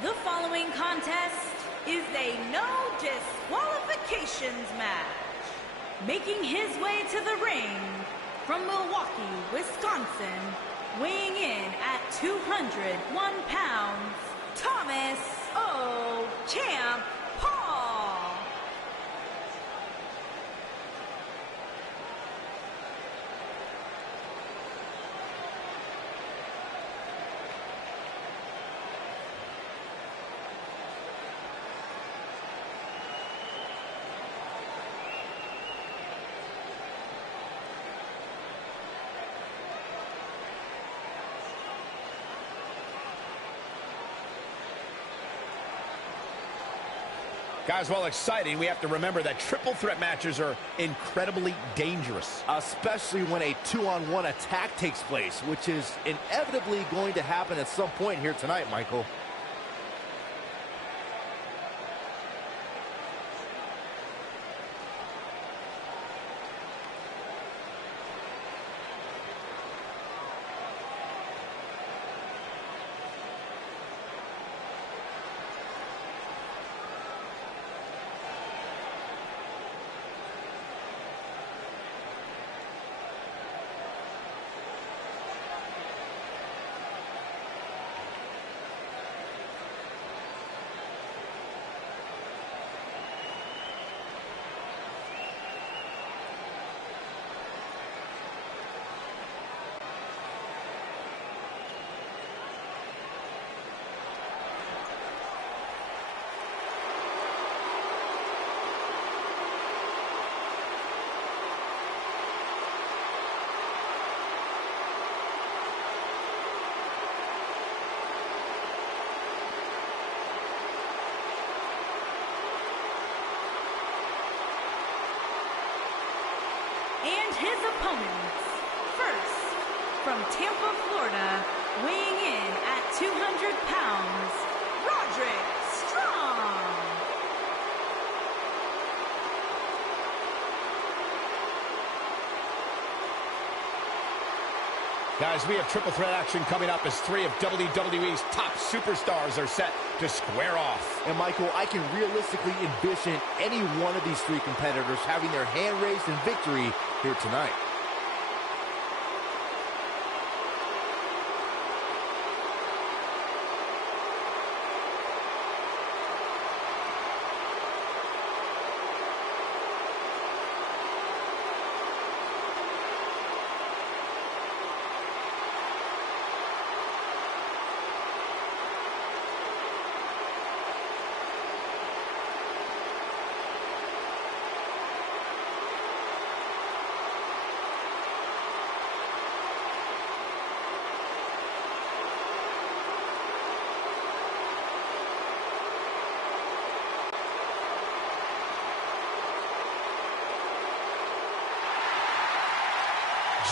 The following contest is a no disqualifications match. Making his way to the ring from Milwaukee, Wisconsin, weighing in at 201 pounds, Tommaso Ciampa. Guys, while exciting, we have to remember that triple threat matches are incredibly dangerous. Especially when a two-on-one attack takes place, which is inevitably going to happen at some point here tonight, Michael. And his opponents, first, from Tampa, Florida, weighing in at 200 pounds, Roderick. Guys, we have triple threat action coming up as three of WWE's top superstars are set to square off. And Michael, I can realistically envision any one of these three competitors having their hand raised in victory here tonight.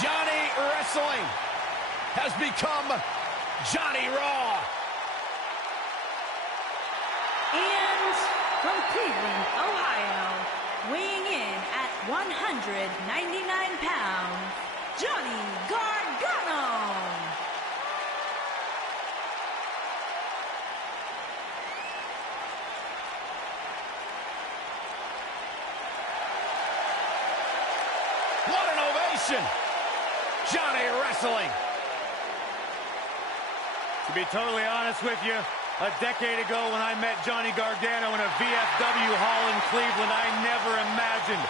Johnny Wrestling has become Johnny Raw. And from Cleveland, Ohio, weighing in at 199 pounds, Johnny Gargano. What an ovation! Johnny Wrestling. To be totally honest with you, a decade ago when I met Johnny Gargano in a VFW hall in Cleveland, I never imagined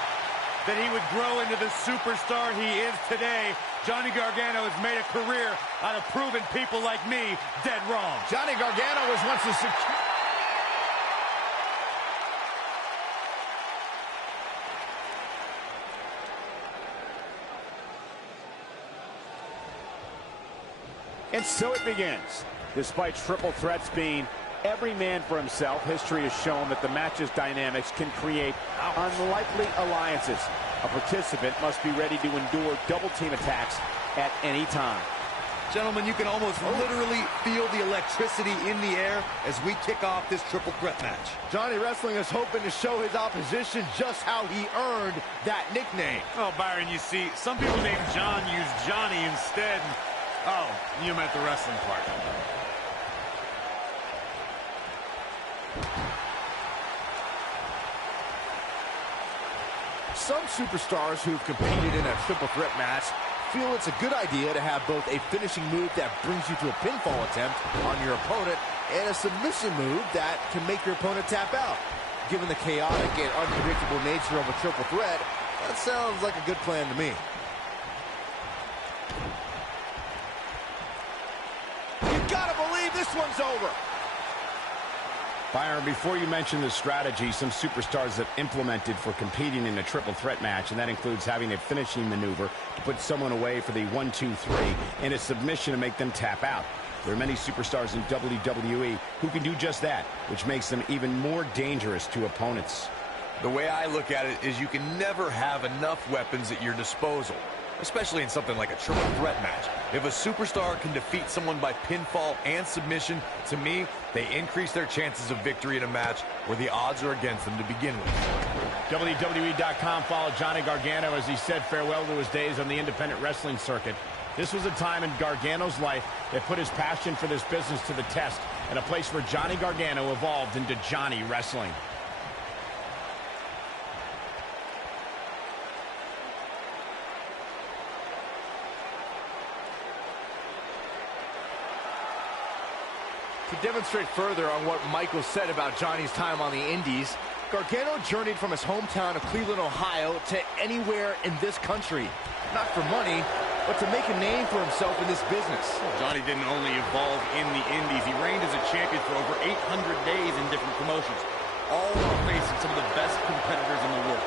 that he would grow into the superstar he is today. Johnny Gargano has made a career out of proving people like me dead wrong. Johnny Gargano was once a secure... And so it begins. Despite triple threats being every man for himself, history has shown that the match's dynamics can create unlikely alliances. A participant must be ready to endure double team attacks at any time. Gentlemen, you can almost literally feel the electricity in the air as we kick off this triple threat match. Johnny Wrestling is hoping to show his opposition just how he earned that nickname. Well, Byron, you see, some people named John use Johnny instead. Oh, you meant the wrestling part. Some superstars who've competed in a triple threat match feel it's a good idea to have both a finishing move that brings you to a pinfall attempt on your opponent and a submission move that can make your opponent tap out. Given the chaotic and unpredictable nature of a triple threat, that sounds like a good plan to me. You gotta believe this one's over. Byron, before you mention the strategy some superstars have implemented for competing in a triple threat match, and that includes having a finishing maneuver to put someone away for the 1-2-3 and a submission to make them tap out. There are many superstars in WWE who can do just that, which makes them even more dangerous to opponents. The way I look at it is you can never have enough weapons at your disposal, especially in something like a triple threat match. If a superstar can defeat someone by pinfall and submission, to me, they increase their chances of victory in a match where the odds are against them to begin with. WWE.com followed Johnny Gargano as he said farewell to his days on the independent wrestling circuit. This was a time in Gargano's life that put his passion for this business to the test, and a place where Johnny Gargano evolved into Johnny Wrestling. To demonstrate further on what Michael said about Johnny's time on the Indies, Gargano journeyed from his hometown of Cleveland, Ohio to anywhere in this country. Not for money, but to make a name for himself in this business. Johnny didn't only evolve in the Indies. He reigned as a champion for over 800 days in different promotions, all while facing some of the best competitors in the world.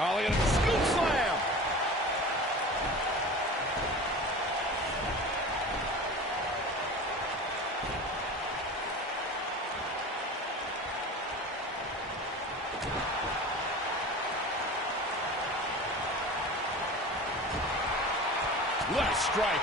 Oh, look at him. Scoop slam. What a strike.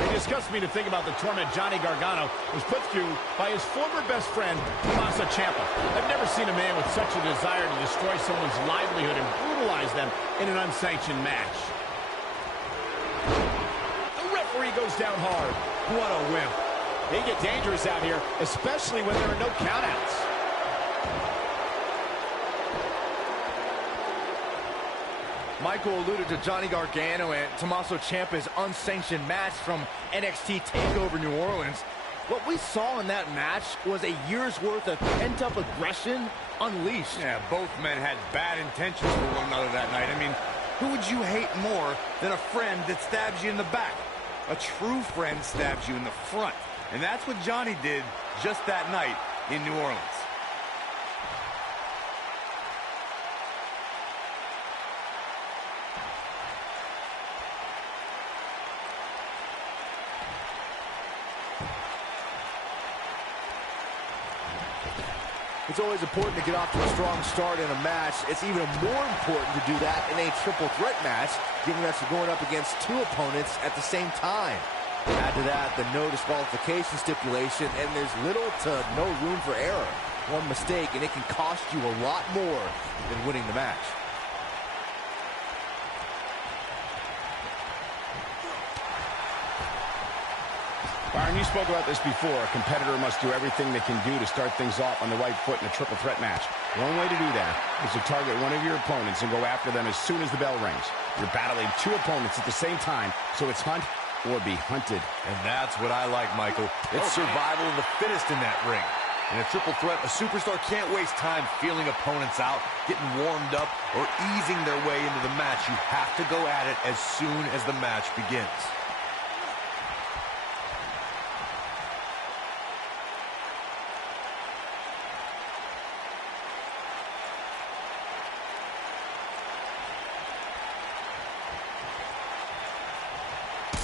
It disgusts me to think about the torment Johnny Gargano was put through by his former best friend, Tommaso Ciampa. I've never seen a man with such a desire to destroy someone's livelihood and brutalize them in an unsanctioned match. The referee goes down hard. What a wimp. They get dangerous out here, especially when there are no countouts. Michael alluded to Johnny Gargano and Tommaso Ciampa's unsanctioned match from NXT TakeOver New Orleans. What we saw in that match was a year's worth of pent-up aggression unleashed. Yeah, both men had bad intentions for one another that night. I mean, who would you hate more than a friend that stabs you in the back? A true friend stabs you in the front. And that's what Johnny did just that night in New Orleans. It's always important to get off to a strong start in a match. It's even more important to do that in a triple threat match, given that you're going up against two opponents at the same time. Add to that the no disqualification stipulation, and there's little to no room for error. One mistake, and it can cost you a lot more than winning the match. Byron, you spoke about this before. A competitor must do everything they can do to start things off on the right foot in a triple threat match. One way to do that is to target one of your opponents and go after them as soon as the bell rings. You're battling two opponents at the same time, so it's hunt or be hunted. And that's what I like, Michael. It's survival of the fittest in that ring. In a triple threat, a superstar can't waste time feeling opponents out, getting warmed up, or easing their way into the match. You have to go at it as soon as the match begins.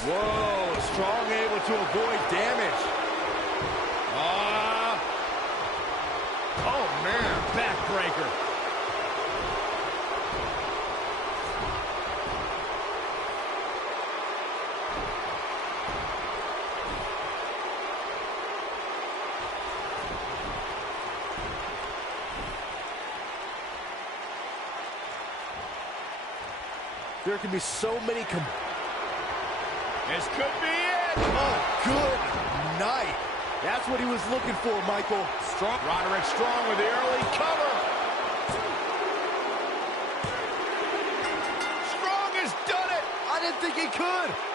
Whoa, Strong able to avoid damage. Oh, man, backbreaker. There can be so many. This could be it. Oh, good night. That's what he was looking for, Michael. Strong. Roderick strong with the early cover. Strong has done it. I didn't think he could.